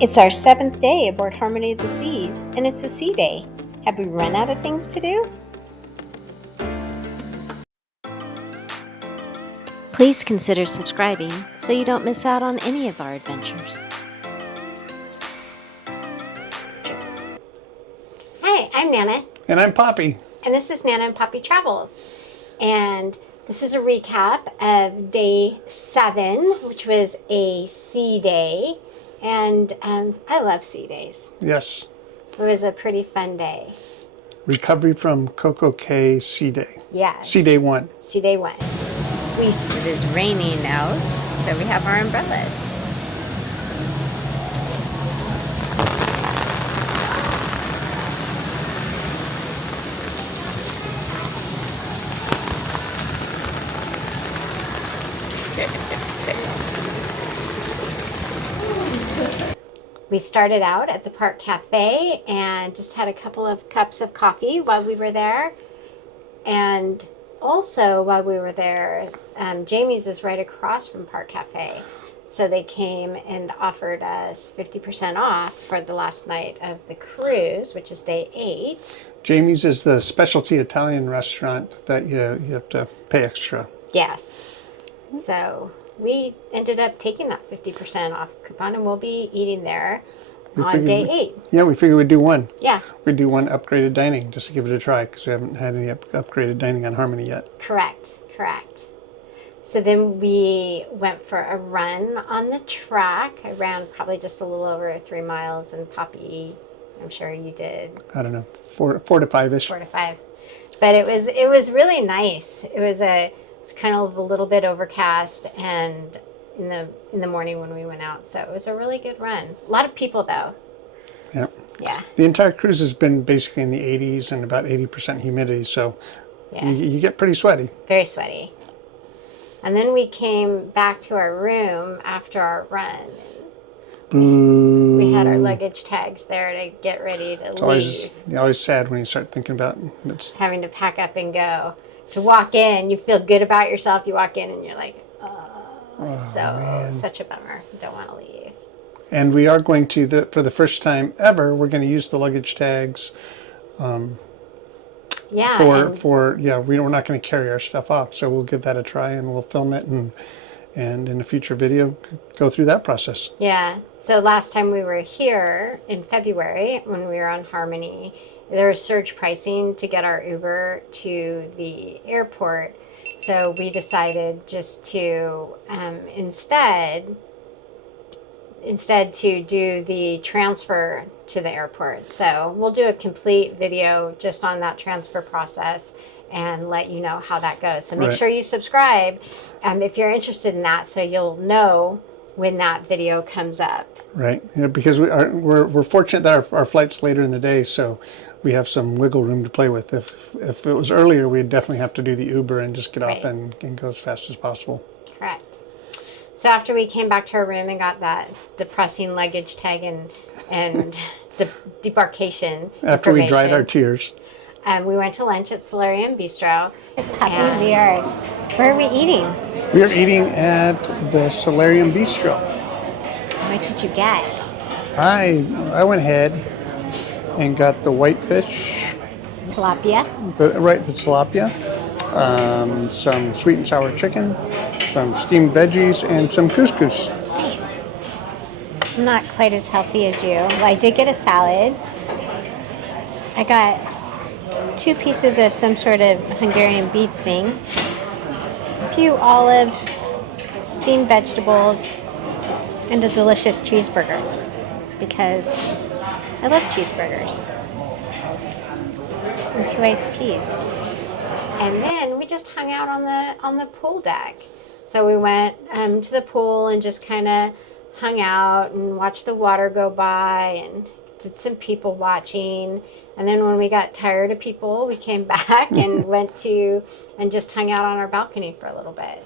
It's our 7th day aboard Harmony of the Seas, and it's a sea day. Have we run out of things to do? Please consider subscribing so you don't miss out on any of our adventures. Hi, I'm Nana. And I'm Poppy. And this is Nana and Poppy Travels. And this is a recap of day 7, which was a sea day. And I love sea days. Yes. It was a pretty fun day. Recovery from Coco Cay Sea Day. Yes. Sea Day 1. Sea Day 1. It is raining out, so we have our umbrellas. We started out at the Park Cafe and just had a couple of cups of coffee while we were there. And also while we were there, Jamie's is right across from Park Cafe. So they came and offered us 50% off for the last night of the cruise, which is day 8. Jamie's is the specialty Italian restaurant that you have to pay extra. Yes. So we ended up taking that 50% off coupon, and we'll be eating there on day 8. Yeah, we figured we'd do one. Yeah. We'd do one upgraded dining just to give it a try because we haven't had any upgraded dining on Harmony yet. Correct. So then we went for a run on the track. I ran probably just a little over 3 miles, and Poppy, I'm sure you did. I don't know, 4 to 5-ish. 4 to 5. But it was really nice. It's kind of a little bit overcast, and in the morning when we went out, so it was a really good run. A lot of people though. Yep. Yeah. The entire cruise has been basically in the 80s and about 80% humidity, so yeah. you get pretty sweaty. Very sweaty. And then we came back to our room after our run. Boo. We had our luggage tags there to get ready to leave. It's always sad when you start thinking about it. Having to pack up and go. To walk in, you feel good about yourself. You walk in and you're like, such a bummer. Don't want to leave. And we are going to, for the first time ever, we're going to use the luggage tags. We're not going to carry our stuff off, so we'll give that a try and we'll film it and in a future video go through that process. Yeah. So last time we were here in February when we were on Harmony, there was surge pricing to get our Uber to the airport. So we decided just to instead to do the transfer to the airport. So we'll do a complete video just on that transfer process and let you know how that goes. So make sure you subscribe if you're interested in that, so you'll know when that video comes up. Right, yeah, because we're fortunate that our flight's later in the day, so we have some wiggle room to play with. If it was earlier, we'd definitely have to do the Uber and just get off and go as fast as possible. Correct. So after we came back to our room and got that depressing luggage tag and debarkation After we dried our tears. We went to lunch at Solarium Bistro. Where are we eating? We are eating at the Solarium Bistro. What did you get? I went ahead and got the whitefish. Tilapia. The tilapia. Some sweet and sour chicken, some steamed veggies, and some couscous. Nice. I'm not quite as healthy as you. Well, I did get a salad. I got 2 pieces of some sort of Hungarian beef thing, a few olives, steamed vegetables, and a delicious cheeseburger because I love cheeseburgers. And 2 iced teas. And then we just hung out on the pool deck. So we went to the pool and just kind of hung out and watched the water go by and did some people watching. And then when we got tired of people, we came back and went to and just hung out on our balcony for a little bit,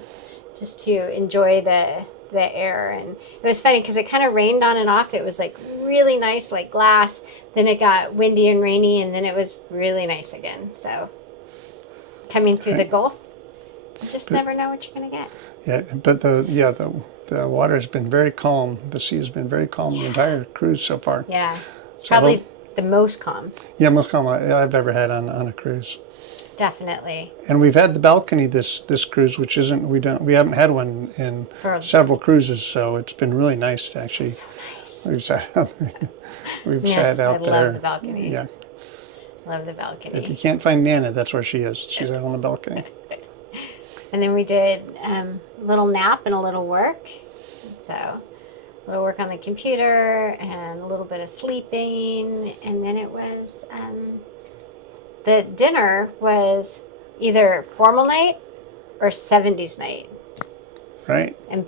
just to enjoy the air. And it was funny because it kind of rained on and off. It was like really nice, like glass. Then it got windy and rainy, and then it was really nice again. So coming through the Gulf, you just never know what you're gonna get. Yeah, but the the water has been very calm. The sea has been very calm the entire cruise so far. Yeah, it's probably the most calm. Yeah, most calm I've ever had on a cruise. Definitely. And we've had the balcony this cruise, which isn't we haven't had one in several cruises, so it's been really nice to actually. So nice. We've sat out there. I love the balcony. Yeah. Love the balcony. If you can't find Nana, that's where she is. She's out on the balcony. And then we did a little nap and a little work. So a little work on the computer and a little bit of sleeping. And then it was, the dinner was either formal night or 70s night. Right. And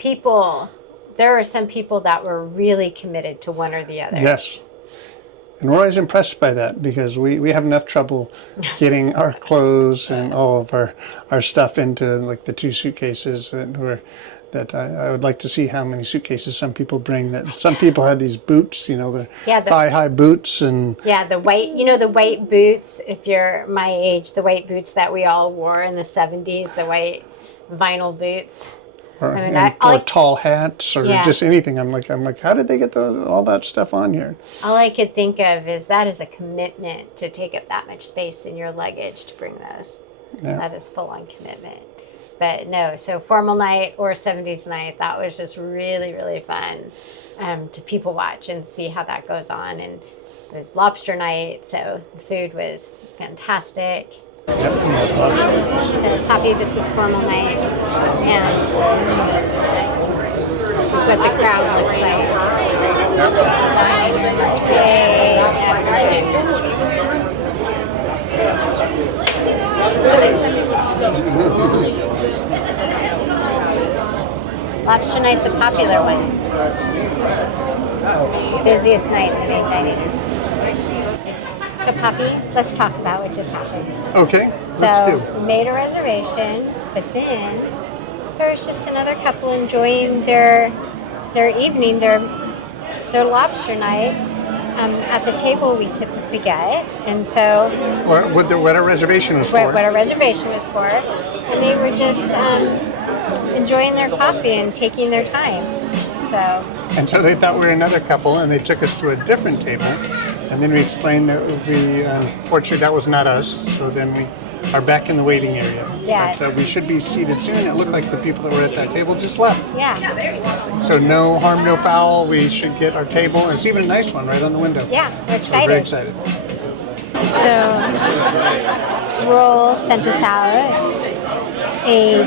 there were some people that were really committed to one or the other. Yes. And we're always impressed by that because we have enough trouble getting our clothes and all of our stuff into like the 2 suitcases that I would like to see how many suitcases some people bring. That some people have these boots, the thigh-high boots and the white boots. If you're my age, the white boots that we all wore in the 70s, the white vinyl boots. Or tall hats or just anything. I'm like, how did they get all that stuff on here? All I could think of is that is a commitment to take up that much space in your luggage to bring those. Yeah. That is full-on commitment. But no, so formal night or 70s night, that was just really, really fun to people watch and see how that goes on. And it was lobster night, so the food was fantastic. Yep. So, Poppy, this is formal night, and this is what the crowd looks like. Lobster night's a popular one. It's the busiest night in the main dining. So, Poppy, let's talk about what just happened. Okay, so let's do. We made a reservation, but then there was just another couple enjoying their evening, their lobster night at the table we typically get, and so what our reservation was for. What our reservation was for, and they were just enjoying their coffee and taking their time. And so they thought we were another couple, and they took us to a different table. And then we explained that fortunately that was not us. So then we are back in the waiting area. Yes. But we should be seated soon. It looked like the people that were at that table just left. Yeah. So no harm, no foul. We should get our table. And it's even a nice one right on the window. Yeah, we're excited. So very excited. So Roll sent us out a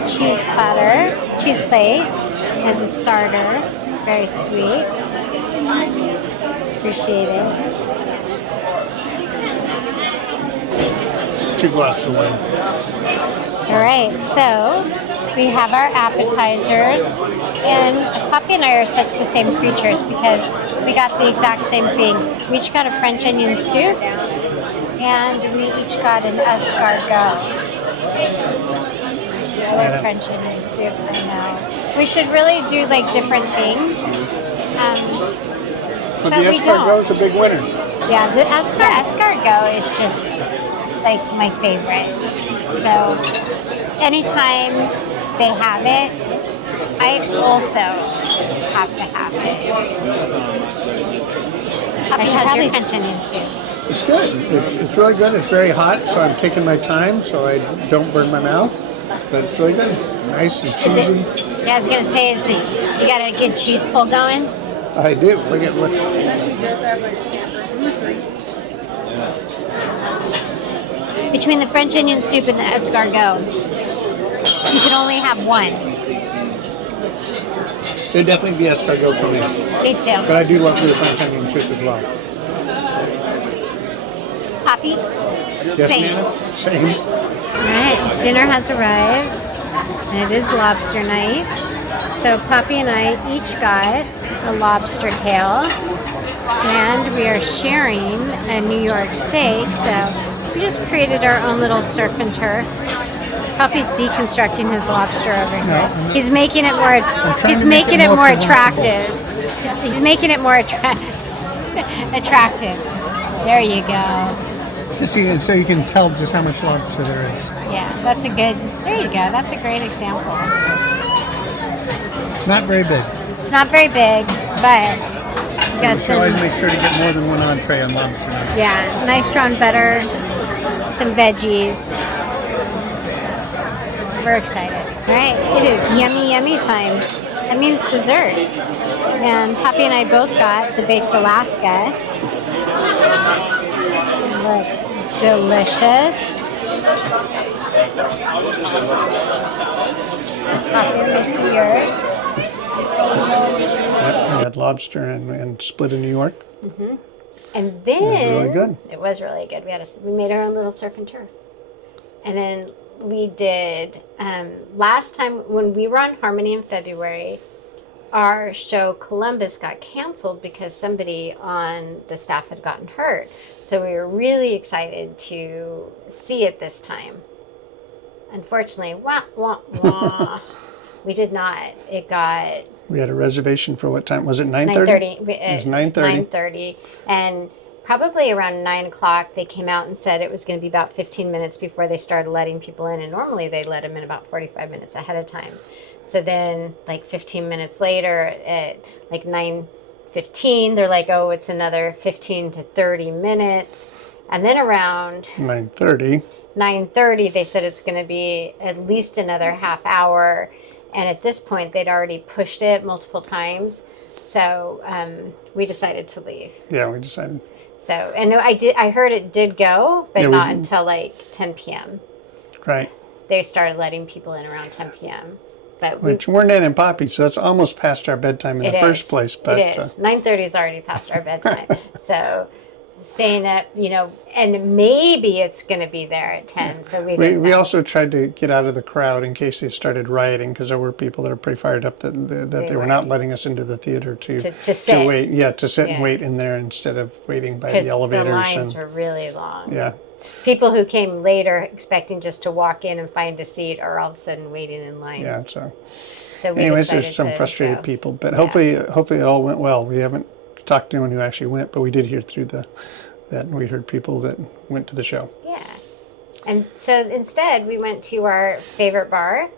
cheese plate as a starter. Very sweet. Appreciate it. 2 glasses of wine. All right, so we have our appetizers, and Poppy and I are such the same creatures because we got the exact same thing. We each got a French onion soup, and we each got an escargot. I like French onion soup right now. We should really do like different things, but the escargot is a big winner. Yeah, the escargot is just like my favorite. So anytime they have it, I also have to have it. I should probably French onion soup. It's good. It's really good. It's very hot, so I'm taking my time so I don't burn my mouth. But it's really good. Nice and cheesy. I was gonna say, you got a good cheese pull going? I do. Look. Between the French onion soup and the escargot, you can only have one. It'd definitely be escargot for me. Me too. But I do love the French onion soup as well. Poppy? Yes, Same. Nana? Same. All right, dinner has arrived, and it is lobster night. So Poppy and I each got a lobster tail, and we are sharing a New York steak. So we just created our own little surf and turf. Poppy's deconstructing his lobster over here. He's making it more. He's making it more attractive. He's making it more attractive. There you go. Just see it so you can tell just how much lobster there is. Yeah, that's a good. There you go. That's a great example. Not very big. It's not very big, but you got We should some, always make sure to get more than one entree on lobster. yeah, nice drawn butter, some veggies. We're excited. All right, it is yummy, yummy time. That means dessert. And Poppy and I both got the baked Alaska. It looks delicious. Poppy, let me see yours. Yep, we had lobster and split in New York. And then It was really good. It was really good. We made our own little surf and turf. And then we did last time when we were on Harmony in February, our show Columbus got canceled because somebody on the staff had gotten hurt. So we were really excited to see it this time. Unfortunately, we did not. We had a reservation for what time? Was it 9:30? 9:30. It was 9:30. 9:30. And probably around 9 o'clock, they came out and said it was going to be about 15 minutes before they started letting people in. And normally they let them in about 45 minutes ahead of time. So then, like 15 minutes later, at like 9:15, they're like, oh, it's another 15 to 30 minutes. And then around 9:30, they said it's going to be at least another half hour. And at this point, they'd already pushed it multiple times. So we decided to leave. Yeah, we decided. So, and I heard it did go, but Yeah, not until like 10 p.m. Right. They started letting people in around 10 p.m. But Which we're Ned and Poppy, so that's almost past our bedtime in the first place. But it is. 9:30 is already past our bedtime. So staying up, and maybe it's going to be there at 10. So we also tried to get out of the crowd in case they started rioting, because there were people that are pretty fired up that they were not letting us into the theater to sit. Wait. Yeah, to sit and wait in there instead of waiting by the elevators. The lines were really long. Yeah. People who came later expecting just to walk in and find a seat are all of a sudden waiting in line. Yeah, so we anyways, decided there's some frustrated people, but hopefully it all went well. We haven't talked to anyone who actually went, but we did hear through that we heard people that went to the show. Yeah. And so instead we went to our favorite bar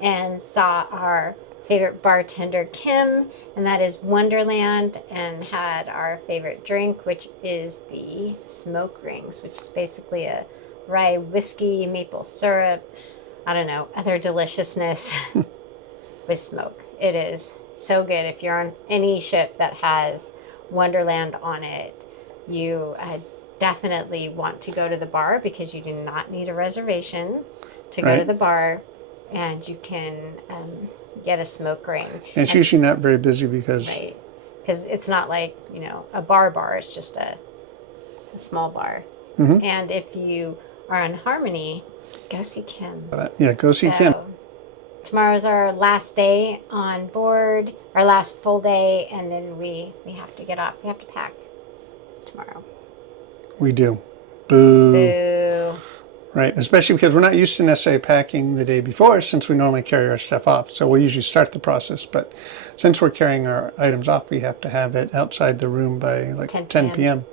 and saw our favorite bartender, Kim, and that is Wonderland, and had our favorite drink, which is the smoke rings, which is basically a rye whiskey, maple syrup, I don't know, other deliciousness with smoke. It is so good. If you're on any ship that has Wonderland on it, you definitely want to go to the bar, because you do not need a reservation to go to the bar, and you can get a smoke ring. And it's usually not very busy because it's not like a bar. It's just a small bar. Mm-hmm. And if you are on Harmony, go see Kim. Go see Kim. Tomorrow's our last day on board, our last full day, and then we have to get off. We have to pack tomorrow. We do. Boo. Boo. Right, especially because we're not used to necessarily packing the day before, since we normally carry our stuff off. So we usually start the process, but since we're carrying our items off, we have to have it outside the room by like 10 p.m.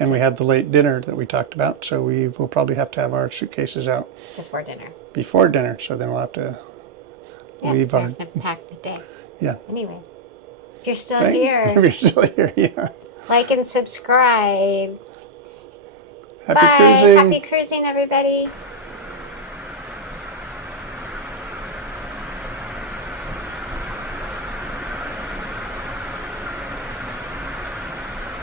And we have the late dinner that we talked about, so we will probably have to have our suitcases out before dinner. So then we'll have to leave our... pack the day. Yeah. Anyway, if you're still here... If you're still here, yeah. Like and subscribe. Happy Bye. cruising. Happy cruising, everybody.